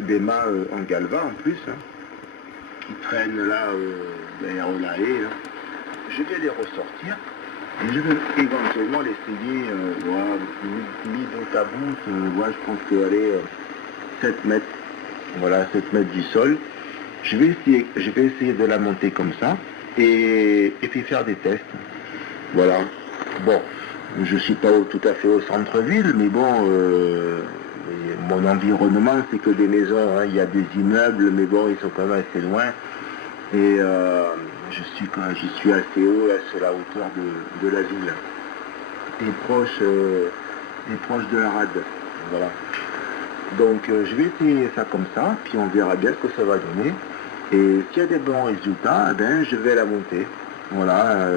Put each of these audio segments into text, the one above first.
des mâts en galva en plus, hein, qui traînent là derrière la haie. Là. Je vais les ressortir et je vais éventuellement l'essayer, mis bout à bout, je pense que aller 7 mètres, voilà, 7 mètres du sol. Je vais essayer de la monter comme ça et puis faire des tests. Voilà. Bon, je ne suis pas tout à fait au centre-ville, mais bon, mon environnement, c'est que des maisons. Hein. Il y a des immeubles, mais bon, ils sont quand même assez loin. Et je suis assez haut, là, sur la hauteur de la ville. Et proche de la rade. Voilà. Donc je vais essayer ça comme ça, puis on verra bien ce que ça va donner. Et s'il y a des bons résultats, je vais la monter. Voilà,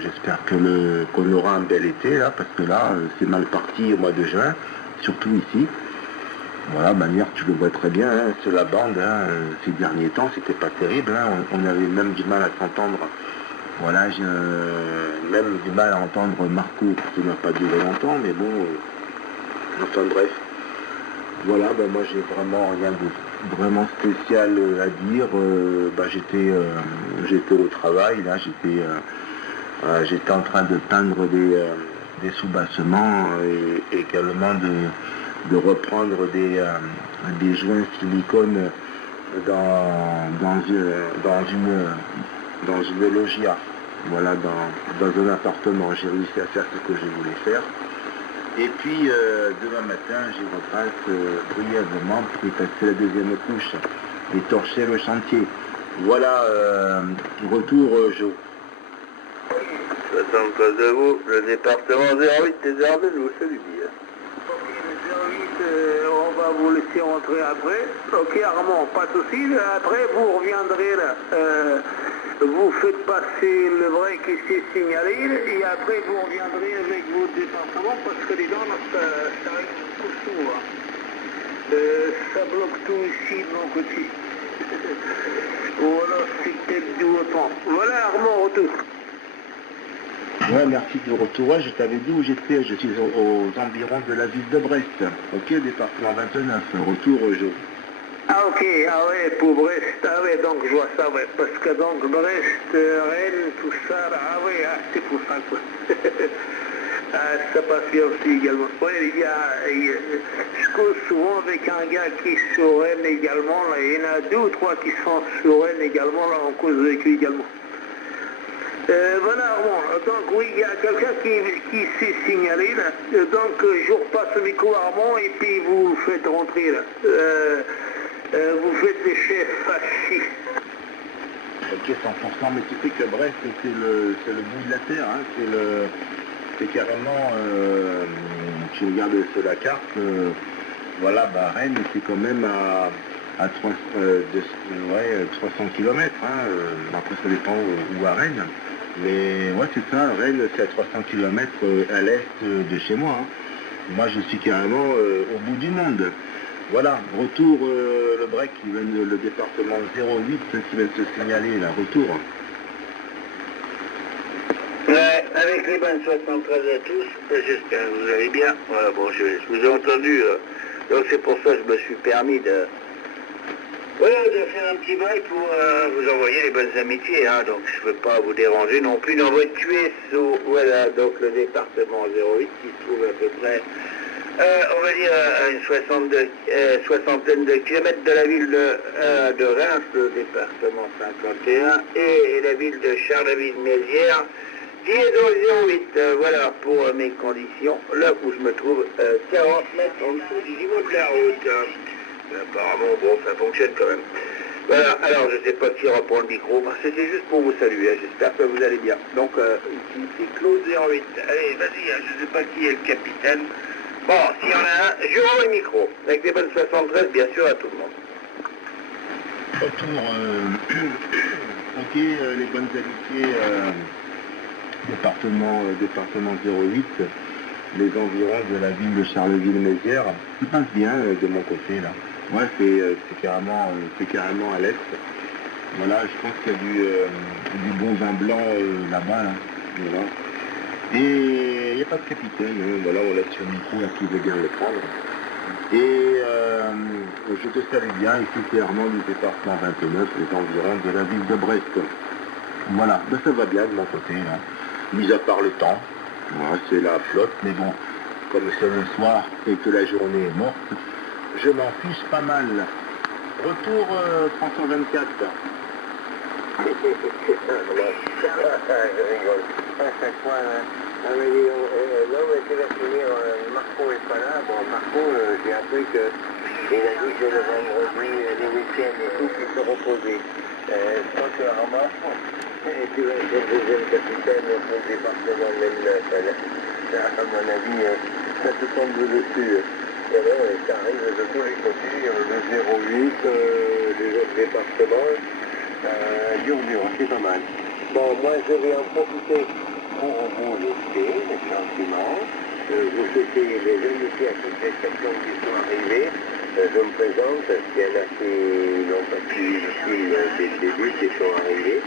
j'espère qu'on aura un bel été là, parce que là, c'est mal parti au mois de juin, surtout ici. Voilà, manière, tu le vois très bien, hein, sur la bande, hein, ces derniers temps, c'était pas terrible, hein, on avait même du mal à s'entendre. Voilà, j'ai même du mal à entendre Marco, qui n'a pas duré longtemps, mais bon, enfin bref. Voilà, moi j'ai vraiment rien de vraiment spécial à dire. J'étais au travail, là j'étais en train de peindre des soubassements et également de reprendre des joints silicone dans une loggia. Voilà, dans un appartement. J'ai réussi à faire ce que je voulais faire. Et puis demain matin, j'y repasse brièvement pour passer la deuxième couche et torcher le chantier. Voilà, retour Joe. 73 de vous, le département 08 des Ardennes, vous salue bien. Ok, le 08, on va vous laisser rentrer après. Ok, Armand, pas de soucis. Après, vous reviendrez là. Vous faites passer le vrai qui s'est signalé et après vous reviendrez avec vos départements parce que les dents, ça reste costaud. Hein. Ça bloque tout ici de mon côté. Voilà, c'est peut-être du autant. Voilà, Armand, retour. Ouais, merci du retour. Ouais, je t'avais dit où j'étais. Je suis aux environs de la ville de Brest. Ok, département 29. Retour, Joe. Ah ok, ah ouais, pour Brest, ah ouais, donc je vois ça, ouais, parce que donc Brest, Rennes, tout ça, là, ah ouais, c'est pour ça, quoi. Ça passe bien aussi également. Ouais, je cause souvent avec un gars qui est sur Rennes également, là, il y en a 2 ou 3 qui sont sur Rennes également, là, on cause avec lui également. Voilà, Armand. Donc oui, il y a quelqu'un qui s'est signalé là. Donc je repasse le micro à Armand et puis vous faites rentrer là. Vous faites des chefs fascistes. Ok, 100%, mais tu sais que Brest, c'est le bout de la terre, hein, c'est carrément, tu regardes sur la carte, voilà, Rennes, c'est quand même à 300 km, hein, après ça dépend où à Rennes, mais ouais, c'est ça, Rennes, c'est à 300 km à l'est de chez moi, hein. Moi, je suis carrément au bout du monde. Voilà, retour le break qui vient le département 08, ceux qui viennent se signaler, là, retour. Ouais, avec les bonnes 73 à tous, j'espère que vous allez bien. Voilà, bon, je vous ai entendu, donc c'est pour ça que je me suis permis de faire un petit break pour vous envoyer les bonnes amitiés, hein, donc je ne veux pas vous déranger non plus dans votre QSO. Voilà, donc le département 08 qui se trouve à peu près on va dire à une soixantaine de kilomètres de la ville de Reims, le département 51, et la ville de Charleville-Mézières, qui est dans le 08. Voilà pour mes conditions, là où je me trouve 40 mètres en dessous du niveau de la route. Apparemment, bon, ça fonctionne quand même. Voilà, alors je ne sais pas qui reprend le micro, c'était juste pour vous saluer, hein, j'espère que vous allez bien. Donc, ici c'est Claude 08. Allez, vas-y, hein, je ne sais pas qui est le capitaine. Bon, s'il y en a un, je rends le micro, avec des bonnes 73, bien sûr, à tout le monde. Retour, ok, les bonnes amitiés, département 08, les environs de la ville de Charleville-Mézières, tout passe bien de mon côté, là. Ouais, c'est carrément à l'est. Voilà, je pense qu'il y a du bon vin blanc là-bas, là. Voilà. Et il n'y a pas de capitaine, hein. Voilà, on laisse sur le micro à qui veut bien le prendre. Et je te salue bien, ici c'est Armand du département 29, les environs de la ville de Brest. Voilà, ben ça va bien de mon côté, là. Mis à part le temps, voilà, c'est la flotte, mais bon, comme c'est le soir et que la journée est morte, je m'en fiche pas mal. Retour 324. Je rigole. À chaque fois, on m'a dit, non, mais tu vas finir, Marco est pas là. Bon, Marco, j'ai appris qu'il a dit que le vendredi, les week-ends et tout, il se reposait. Je crois que Armand, tu vas être le deuxième capitaine pour le département même, à mon avis, ça te tombe dessus. Et alors, ça arrive de tous les côtés, le 08, des autres départements. Dur, c'est pas mal. Bon, moi je vais en profiter pour vous laisser, gentiment. Vous souhaitez les invités à toutes les personnes qui sont arrivées. Je me présente, s'il y en a qui n'ont pas suivi le film dès le début, qui sont arrivés.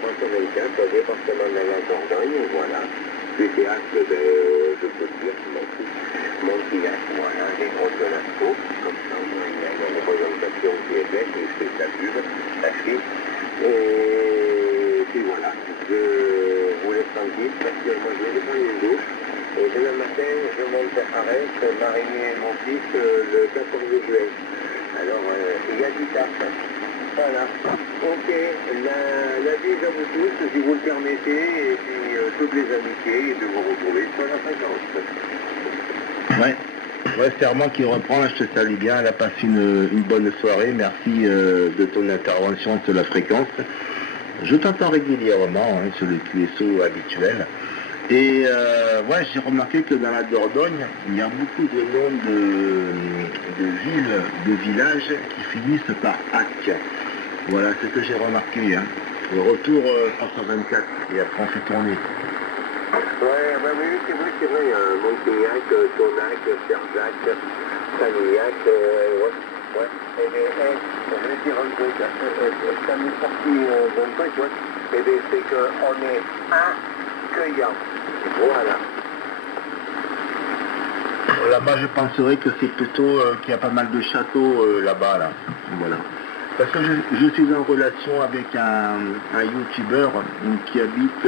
François 24, au département de la Dordogne, voilà. Du théâtre de Côte-Dire, mon petit lac, voilà, des grosses de l'Asco. Comme ça, il y a une représentation qui est faite, il fait sa pub, la suite. Et puis voilà, je vous laisse tranquille parce que moi je vais prendre une douche. Et demain matin, je monte à Arès, mariner mon fils le 14 juin. Alors, il y a du taf. Voilà. Ok, la bise à vous tous, si vous le permettez, et puis toutes les amitiés, et de vous retrouver sur la fréquence. Ouais. Ouais, c'est Armand qui reprend, là, je te salue bien, elle a passé une bonne soirée, merci de ton intervention sur la fréquence. Je t'entends régulièrement sur le QSO habituel. Et ouais, j'ai remarqué que dans la Dordogne, il y a beaucoup de noms de villes, de villages qui finissent par AC. Voilà, c'est ce que j'ai remarqué. Hein. Le retour 324, et après on fait tourner. Ouais, bah oui, c'est vrai, Montignac, Tonac, Serzac, Sanignac, ouais. Et bien, je vais dire un truc, ça m'est sorti d'un truc, ouais. Et bien, c'est qu'on est accueillant. Voilà. Là-bas, je penserais que c'est plutôt qu'il y a pas mal de châteaux là-bas, là. Voilà. Parce que je suis en relation avec un youtubeur qui habite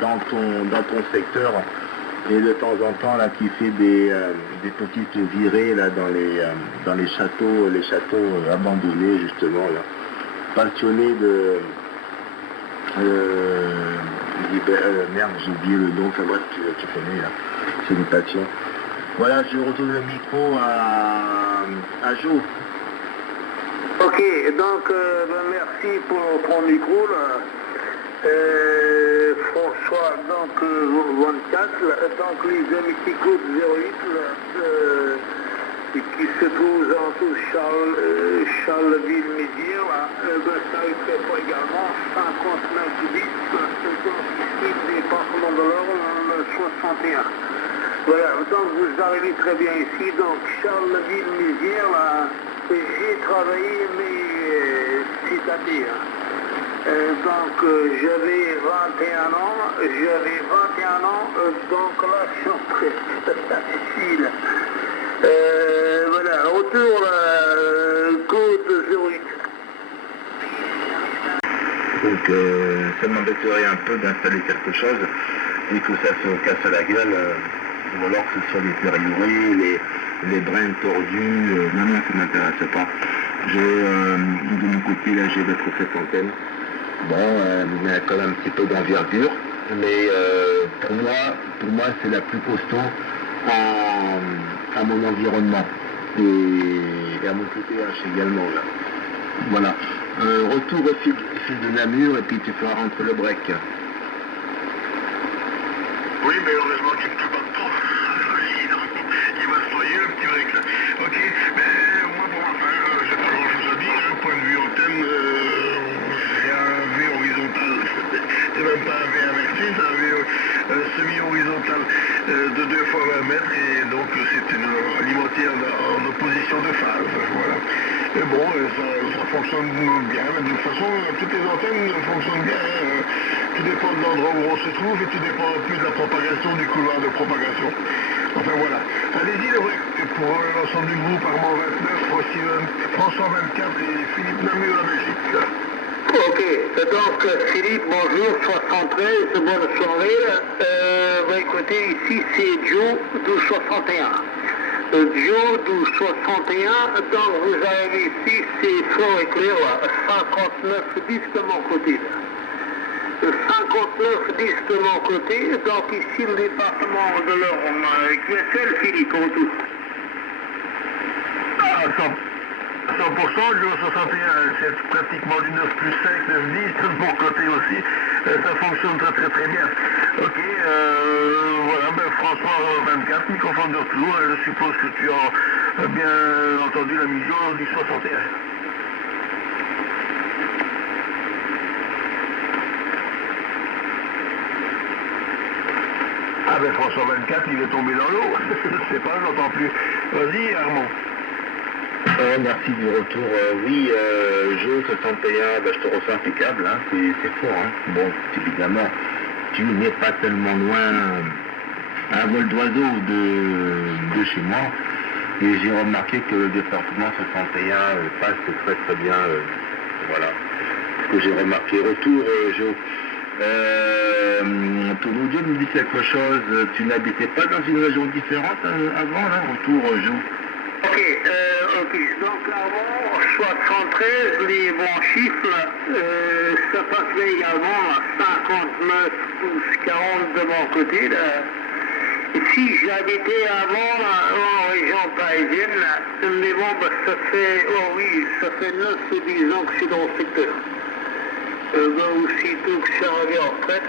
dans ton secteur et de temps en temps là qui fait des petites virées là dans les châteaux abandonnés justement là. Passionné de merde, j'ai oublié le nom, enfin bref, tu connais là. C'est une passion. Voilà, je retourne le micro à Jo. Ok, donc merci pour ton micro là. François, donc 24, donc les amitiés Côte 08 là, qui se trouvent en tout Charleville-Mézières, là, ça ne fait pas également 59 10, ici, département de l'Orne, 61. Voilà, donc vous arrivez très bien ici, donc Charleville-Mézières, là, j'ai travaillé, mais c'est-à-dire, donc j'avais 21 ans, donc là je suis en très facile. Voilà, retour Côte 08. Donc ça m'embêterait un peu d'installer quelque chose et que ça se casse la gueule, ou alors que ce soit des périllurés, les brins tordus, non, ça m'intéresse pas. De mon côté, là, j'ai votre cette antenne. Bon, il y a quand même un petit peu d'envergure, mais pour moi, c'est la plus costaud à mon environnement et à mon TTH également, là. Voilà. Retour au fil de Namur et puis tu feras rentrer le break. Oui, mais heureusement qu'il ne pleut pas trop. Il va se noyer le petit break là. Ok, mais moi pour ma part, j'ai pas grand chose à dire. Point de vue antenne, c'est un V horizontal. C'est même pas un V inversé, c'est un V semi-horizontal de 2 fois 20 mètres et donc c'est alimenté en opposition de phase. Voilà. Et bon, ça fonctionne bien, mais de toute façon, toutes les antennes fonctionnent bien. Hein. Tout dépend de l'endroit où on se trouve et tout dépend plus de la propagation, du couloir de propagation. Enfin voilà. Allez-y le break pour l'ensemble du groupe Armand 29 aussi. François 24 et Philippe Namur, la Belgique. Ok, donc Philippe, bonjour, 73, bonne soirée. Écoutez, ici c'est Joe 1261. Joe 1261, donc vous avez ici, c'est fort et clair, 5910 de mon côté. 5910 de mon côté, donc ici le département de l'Orne, QSL, Philippe, en tout. Ah, 100%, le 61, c'est pratiquement du 9 plus 5, 9, 10, de mon côté aussi. Ça fonctionne très très très bien. Ok, voilà, François 24, microphone de retour. Je suppose que tu as bien entendu la mission du 61. Ah François 24, il est tombé dans l'eau. Je sais pas, je n'entends plus. Vas-y Armand. Merci du retour. Oui, Joe 61, je te refais impeccable, hein, c'est fort. Hein. Bon, évidemment, tu n'es pas tellement loin à un vol d'oiseau de chez moi. Et j'ai remarqué que le département 61 passe très très bien. Voilà. Ce que j'ai remarqué. Retour, Joe. Ton audio nous dit quelque chose. Tu n'habitais pas dans une région différente avant, là? Retour, Joe. Ok, donc avant 73, les bons chiffres, ça passait également à 59, 12, 40 de mon côté. Là. Si j'habitais avant en région parisienne, mais bon, ça fait 9 ou 10 ans que je suis dans le secteur. Aussitôt que je suis arrivé en retraite,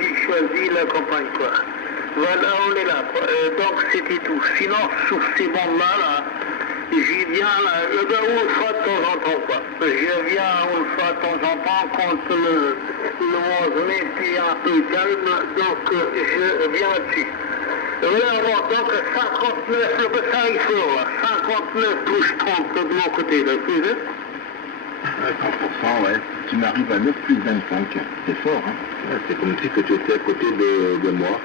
j'ai choisi la campagne, quoi. Voilà, on est là, quoi. Donc c'était tout. Sinon, sur ces bandes-là, j'y viens une fois de temps en temps, quoi. Je viens une fois de temps en temps quand le 11 mai est un peu calme, donc je viens là-dessus. Voilà, bon, donc 59, ça il faut, 59 plus 30 de mon côté, là, tu sais. 100%, ouais. Tu m'arrives à 9 plus 25. C'est fort, hein. Ouais, c'est comme si que tu étais à côté de moi.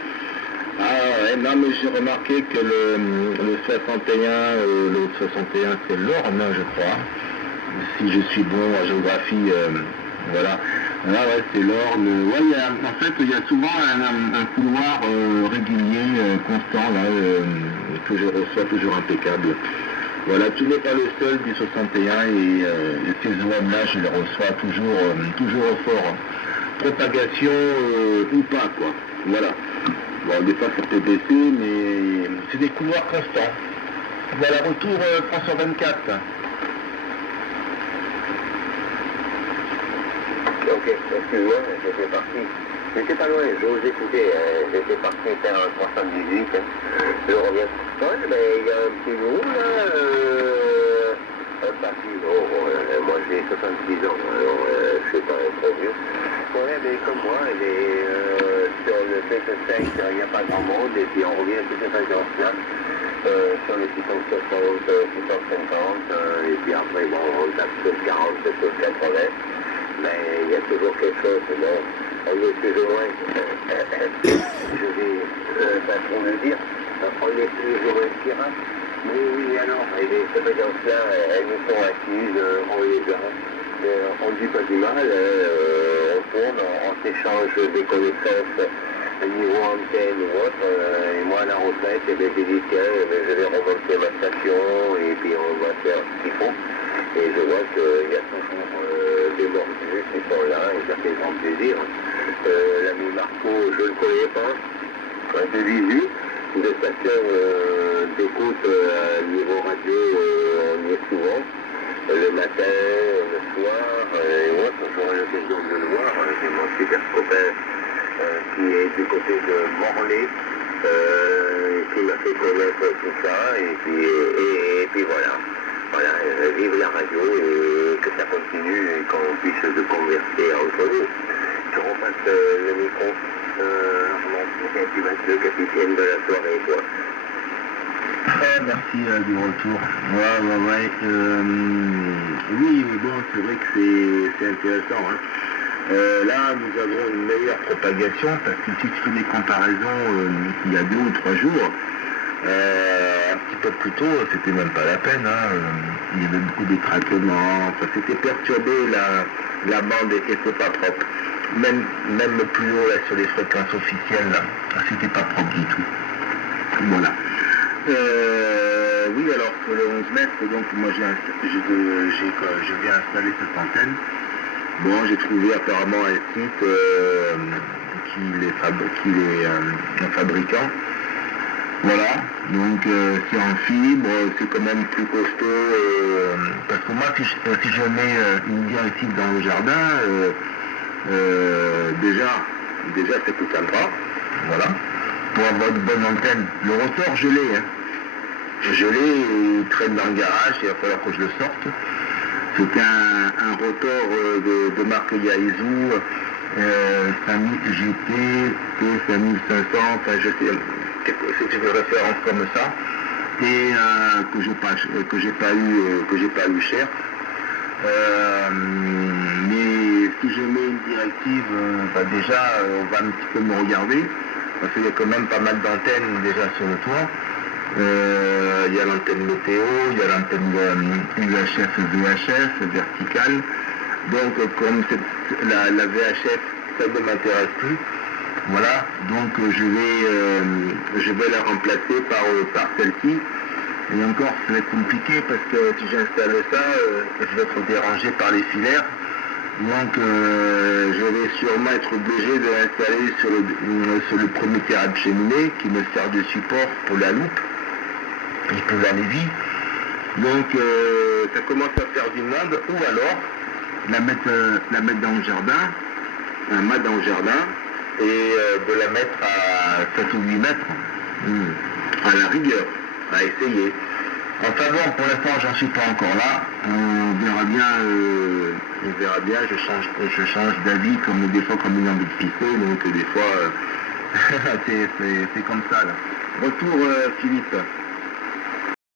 Ah ouais, non, mais j'ai remarqué que le 61, le 61, c'est l'Orne, je crois. Si je suis bon en géographie, voilà. Là, ouais, c'est l'Orne. Ouais, en fait, il y a souvent un couloir régulier, constant, là, que je reçois toujours impeccable. Voilà, tu n'es pas le seul du 61 et ces zones-là, je les reçois toujours au fort. Propagation ou pas, quoi. Voilà. Bon, des fois, ça peut baisser, mais c'est des couloirs constants. Voilà, retour François 24. Ok, excuse-moi, j'étais parti. J'étais pas loin, je vous écoutais, j'étais parti faire un 318, je reviens. Ouais, mais il y a un petit loup là, un parti, moi j'ai 66 ans, alors je suis pas trop vieux. Ouais, mais comme moi, il est sur le PS5, il n'y a pas grand monde, et puis on revient à toutes ces fréquences-là, sur les 660, 650, et puis après, bon, on tape sur 40, sur 80. Mais il y a toujours quelque chose, bon, on est plus ou moins, je vais pas trop le dire, on est plus ou moins pirate, mais oui, alors, et les compétences-là, elles nous sont acquises, on les a, on ne dit pas du mal, on tourne, on s'échange des connaissances niveau antenne ou autre, et moi à la retraite, j'ai dit tiens, je vais remonter ma station, et puis on va faire ce qu'il faut. Et je vois qu'il y a toujours des mordus qui sont là et ça fait grand plaisir. L'ami Marco, je ne le connais pas, de visu, des stations d'écoute niveau radio, on y est souvent, le matin, le soir, et autres, j'aurai l'occasion de le voir. J'ai mon super copain qui est du côté de Morlaix, qui m'a fait connaître tout ça, et puis voilà. Voilà, vive la radio et que ça continue et qu'on puisse se converser entre nous. Je repasse le micro, Armand, tu vas être le capitaine de la soirée, toi. Merci du retour. Ouais. Oui, mais bon, c'est vrai que c'est intéressant. Hein. Là, nous avons une meilleure propagation parce que si tu fais des comparaisons il y a 2 ou 3 jours, un petit peu plus tôt, c'était même pas la peine. Hein. il y avait beaucoup de craquements, enfin, c'était perturbé, la bande était pas propre. Même plus haut là, sur les fréquences officielles, là, c'était pas propre du tout. Voilà. Oui, alors sur les 11 mètres, donc moi je viens installer cette antenne. Bon, j'ai trouvé apparemment un site qui est un fabricant. Voilà, donc c'est en fibre, c'est quand même plus costaud, parce que moi si je mets une directive dans le jardin, déjà ça coûte un bras, voilà, pour avoir une bonne antenne. Le rotor je l'ai, il traîne dans le garage, il va falloir que je le sorte. C'est un rotor de marque Yaesu, 5000 GT, P5500, enfin je sais, c'est une référence comme ça, et que j'ai pas eu cher. Mais si je mets une directive, déjà on va un petit peu me regarder, parce qu'il y a quand même pas mal d'antennes déjà sur le toit. Il y a l'antenne météo, il y a l'antenne UHF, VHF, verticale. Donc comme la VHF, ça ne m'intéresse plus. Voilà, donc je vais la remplacer par celle-ci. Et encore, ça va être compliqué parce que si j'installe ça, je vais être dérangé par les filaires. Donc je vais sûrement être obligé de l'installer sur le premier terrain de cheminée qui me sert de support pour la loupe et pour la lévie. Donc ça commence à faire du monde, ou alors la mettre dans le jardin, un mât dans le jardin, et de la mettre à 7 ou 8 mètres, à la rigueur, à essayer. Enfin bon, pour l'instant j'en suis pas encore là, on verra bien, je change d'avis comme des fois comme une envie de pisser, donc des fois c'est comme ça là. Retour Philippe.